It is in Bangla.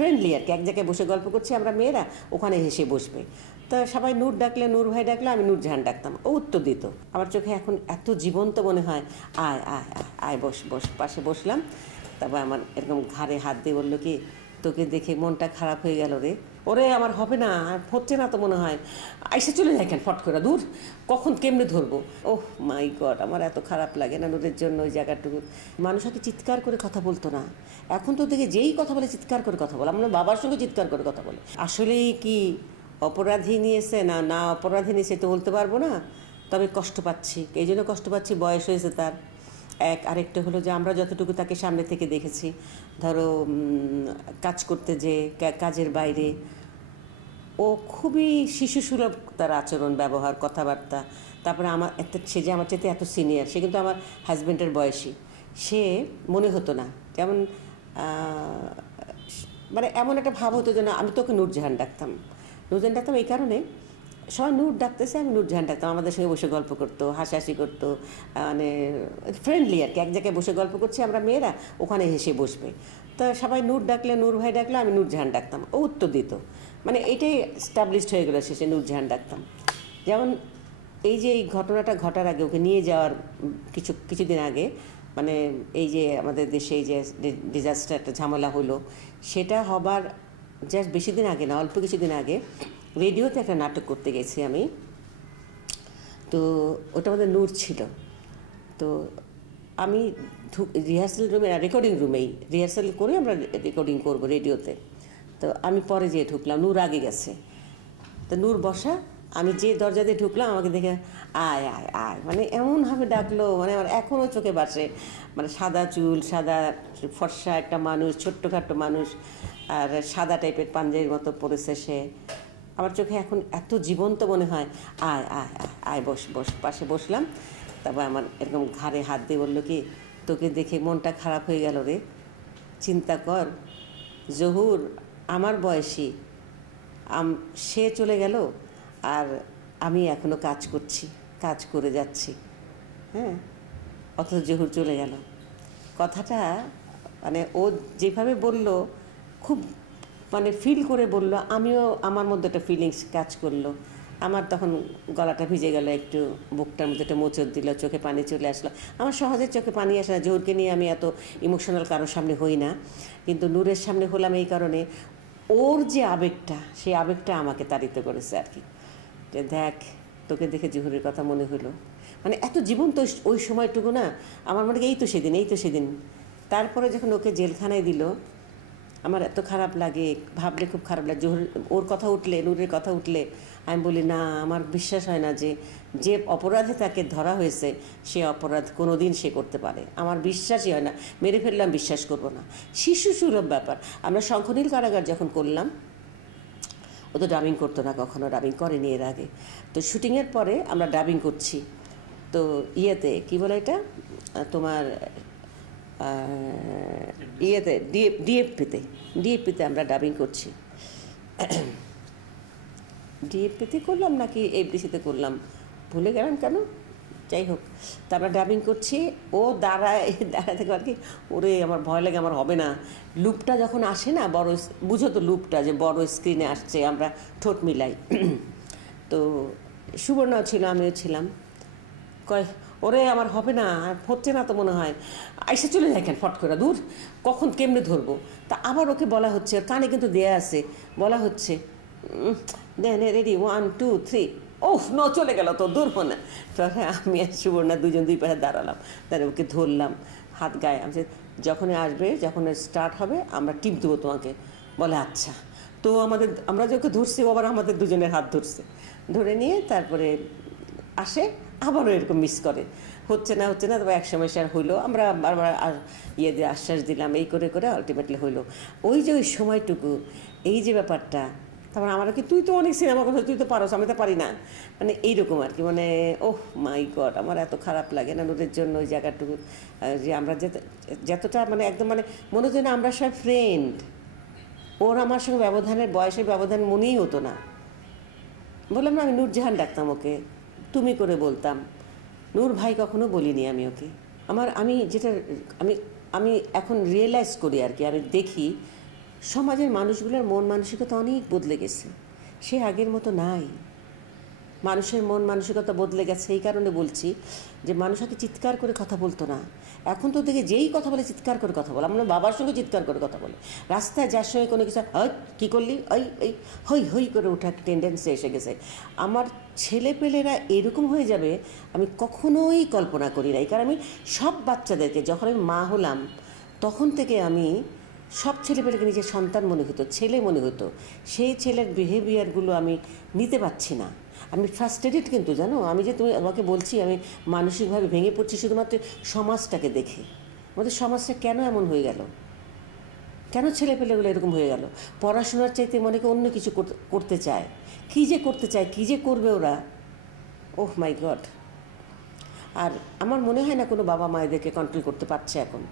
ফ্রেন্ডলি আর কি, এক জায়গায় বসে গল্প করছি আমরা মেয়েরা, ওখানে হেসে বসবে। তো সবাই নূর ডাকলে, নূর ভাই ডাকলে আমি নূরজাহান ডাকতাম, ও উত্তর দিত। আমার চোখে এখন এত জীবন্ত মনে হয়, আয় আয় আয় আয় বস বস। পাশে বসলাম, তারপর আমার এরকম ঘাড়ে হাত দিয়ে বললো কি, তোকে দেখে মনটা খারাপ হয়ে গেল রে। ওরে আমার হবে না, হচ্ছে না তো মনে হয়, আইসে চলে যায় কেন ফট করে, দূর কখন কেমনে ধরবো। ওহ মাই গড, আমার এত খারাপ লাগে না নূরের জন্য ওই জায়গাটুকু। মানুষ হয়তো চিৎকার করে কথা বলতো না, এখন তো দেখে যেই কথা বলে চিৎকার করে কথা বলে, আমার বাবার সঙ্গে চিৎকার করে কথা বলে। আসলেই কি অপরাধী নিয়েছে না না অপরাধী নিয়েছে তো বলতে পারবো না, তবে কষ্ট পাচ্ছি। এই জন্য কষ্ট পাচ্ছি, বয়স হয়েছে তার। আরেকটা হলো যে আমরা যতটুকু তাকে সামনে থেকে দেখেছি, ধরো কাজ করতে যে কাজের বাইরে ও খুবই শিশুসুলভ তার আচরণ, ব্যবহার, কথাবার্তা। তারপরে আমার সে যে আমার চাইতে এত সিনিয়র, সে কিন্তু আমার হাজব্যান্ডের বয়সী, সে মনে হতো না যেমন মানে এমন একটা ভাব হতো যেন আমি তোকে নূরজাহান ডাকতাম। নূরজাহান ডাকতাম এই কারণে, সবাই নূর ডাকতেছে, আমি নূরজাহান ডাকতাম, আমাদের সঙ্গে বসে গল্প করতো, হাসাহাসি করতো, মানে ফ্রেন্ডলি আর কি, এক জায়গায় বসে গল্প করছি আমরা মেয়েরা, ওখানে হেসে বসবে। তো সবাই নূর ডাকলে, নূর ভাই ডাকলে আমি নূরজাহান ডাকতাম, ও উত্তর দিত। মানে এটাই স্টাবলিশড হয়ে গেল, শেষে নূরজাহান ডাকতাম। যেমন এই যে এই ঘটনাটা ঘটার আগে, ওকে নিয়ে যাওয়ার কিছুদিন আগে, মানে এই যে আমাদের দেশে এই যে ডিজাস্টার একটা ঝামেলা হলো, সেটা হবার জাস্ট বেশি দিন আগে না, অল্প কিছুদিন আগে রেডিওতে একটা নাটক করতে গেছি আমি। তো ওটা আমাদের নূর ছিল। তো আমি রিহার্সাল রুমে, রেকর্ডিং রুমেই রিহার্সাল করে আমরা রেকর্ডিং করবো রেডিওতে। তো আমি পরে যেয়ে ঢুকলাম, নূর আগে গেছে। তো নূর বসা, আমি যে দরজা দিয়ে ঢুকলাম আমাকে দেখে আয় আয় আয়, মানে এমনভাবে ডাকলো, মানে আমার এখনও চোখে বাসে। মানে সাদা চুল, সাদা ফর্সা একটা মানুষ, ছোট্টখাট্টো মানুষ, আর সাদা টাইপের পাঞ্জাবির মতো পরেছে সে। আমার চোখে এখন এত জীবন্ত মনে হয়, আয় আয় আয় আয় বস বস। পাশে বসলাম, তারপর আমার এরকম ঘাড়ে হাত দিয়ে বললো কি, তোকে দেখে মনটা খারাপ হয়ে গেল রে। চিন্তা কর, জহুর আমার বয়সী, সে চলে গেল, আর আমি এখনও কাজ করছি, কাজ করে যাচ্ছি, হ্যাঁ, অথচ জহুর চলে গেল। কথাটা মানে ও যেভাবে বলল, খুব মানে ফিল করে বলল, আমিও আমার মধ্যে একটা ফিলিংস কাজ করলো। আমার তখন গলাটা ভিজে গেল, একটু বুকটার মধ্যে একটা মোচড় দিল, চোখে পানি চলে আসলো। আমার সহজে চোখে পানি আসে না, জহুরকে নিয়ে আমি এত ইমোশনাল কারোর সামনে হই না, কিন্তু নূরের সামনে হলাম এই কারণে, ওর যে আবেগটা, সেই আবেগটা আমাকে তাড়িত করেছে আর কি। যে দেখ, তোকে দেখে জহুরের কথা মনে হলো, মানে এত জীবন্ত ওই সময়টুকু না, আমার মনে এই তো সেদিন, এই তো সেদিন। তারপরে যখন ওকে জেলখানায় দিল, আমার এত খারাপ লাগে, ভাবলে খুব খারাপ লাগে। জহুর, ওর কথা উঠলে, নূরের কথা উঠলে আমি বলি না, আমার বিশ্বাস হয় না যে যে অপরাধে তাকে ধরা হয়েছে সে অপরাধ কোনো দিন সে করতে পারে। আমার বিশ্বাসই হয় না, মেরে ফেললাম, বিশ্বাস করব না। শিশু সুলভ ব্যাপার। আমরা শঙ্খনীল কারাগার যখন করলাম, ও তো ডাবিং করতো না, কখনো ডাবিং করেনি এর আগে। তো শুটিংয়ের পরে আমরা ডাবিং করছি, তো ইয়েতে কী বলে এটা তোমার ইয়েতে ডিএফপিতে আমরা ডাবিং করছি। ডিএফপিতে করলাম নাকি এফডিসিতে করলাম, ভুলে গেলাম কেন, যাই হোক। তা আমরা ডাবিং করছি, ও দাঁড়ায় থেকে আর কি, ওরে আমার ভয় লাগে, আমার হবে না। লুপটা যখন আসে না, বড়, বুঝো তো লুপটা যে বড় স্ক্রিনে আসছে, আমরা ঠোঁট মিলাই। তো সুবর্ণাও ছিল, আমিও ছিলাম। কয়, ওরে আমার হবে না, হচ্ছে না তো মনে হয়, আইসে চলে যায় কেন ফট করে, দূর কখন কেমনে ধরবো। তা আবার ওকে বলা হচ্ছে, কানে কিন্তু দেয়া আছে, বলা হচ্ছে দেন রেডি 1 2 3, ওহ নো, চলে গেল তো, দূর না। তখন আমি আর সুবর্ণা দুজন দুই পাশে দাঁড়ালাম, তাহলে ওকে ধরলাম হাত গায়ে। আমি যখনই আসবে, যখন স্টার্ট হবে আমরা টিপ দেবো তোমাকে। বলে আচ্ছা। তো আমরা যে ওকে ধরছি, আবার আমাদের দুজনের হাত ধরছে, ধরে নিয়ে তারপরে আসে, আবারও এরকম মিস করে, হচ্ছে না হচ্ছে না। তবে একসময় সে আর হইলো, আমরা বারবার ইয়ে দিয়ে আশ্বাস দিলাম, এই করে করে আলটিমেটলি হইলো। ওই যে ওই সময়টুকু, এই যে ব্যাপারটা, তারপর আমারও কি, তুই তো অনেক সিনেমা করছিস, তুই তো পারোস, আমি তো পারি না, মানে এইরকম আর কি। মানে ওহ মাই গড, আমার এত খারাপ লাগে না ওদের জন্য ওই জায়গাটুকু, যে আমরা যতটা মানে একদম মানে মনে হতো না আমরা সব ফ্রেন্ড। ওর আমার সঙ্গে ব্যবধানের, বয়সের ব্যবধান মনেই হতো না। বললাম না, আমি নূরজাহান ডাকতাম ওকে, তুমি করে বলতাম, নূর ভাই কখনো বলিনি আমি ওকে। আমি যেটা আমি এখন রিয়েলাইজ করি আর কি, আমি দেখি সমাজের মানুষগুলোর মন মানসিকতা অনেক বদলে গেছে, সে আগের মতো নাই। মানুষের মন মানসিকতা বদলে গেছে, এই কারণে বলছি যে মানুষ আগে চিৎকার করে কথা বলতো না, এখন তো দেখে যেই কথা বলে চিৎকার করে কথা বলে। আমরা বাবার সঙ্গে চিৎকার করে কথা বলে, রাস্তায় যার সঙ্গে কোনো কিছু হয় কী করলি ওই এই হই হই করে ওঠার টেন্ডেন্সি এসে গেছে। আমার ছেলেপেলেরা এরকম হয়ে যাবে আমি কখনোই কল্পনা করি নাই। কারণ আমি সব বাচ্চাদেরকে, যখন আমি মা হলাম তখন থেকে আমি সব ছেলেপেলেকে নিজের সন্তান মনে হতো, ছেলে মনে হতো। সেই ছেলের বিহেভিয়ারগুলো আমি নিতে পারছি না। আমি ফ্রাস্ট্রেটেড, কিন্তু জানো আমি যে তুমি আমাকে বলছি আমি মানসিকভাবে ভেঙে পড়ছি শুধুমাত্র সমাজটাকে দেখে। আমাদের সমাজটা কেন এমন হয়ে গেল? কেন ছেলেপেলেগুলো এরকম হয়ে গেল? পড়াশোনার চাইতে মনে অন্য কিছু করতে চায়। কী যে করতে চায়, কী যে করবে ওরা, ওহ মাই গড। আর আমার মনে হয় না কোনো বাবা মায়েদেরকে কন্ট্রোল করতে পারছে এখন।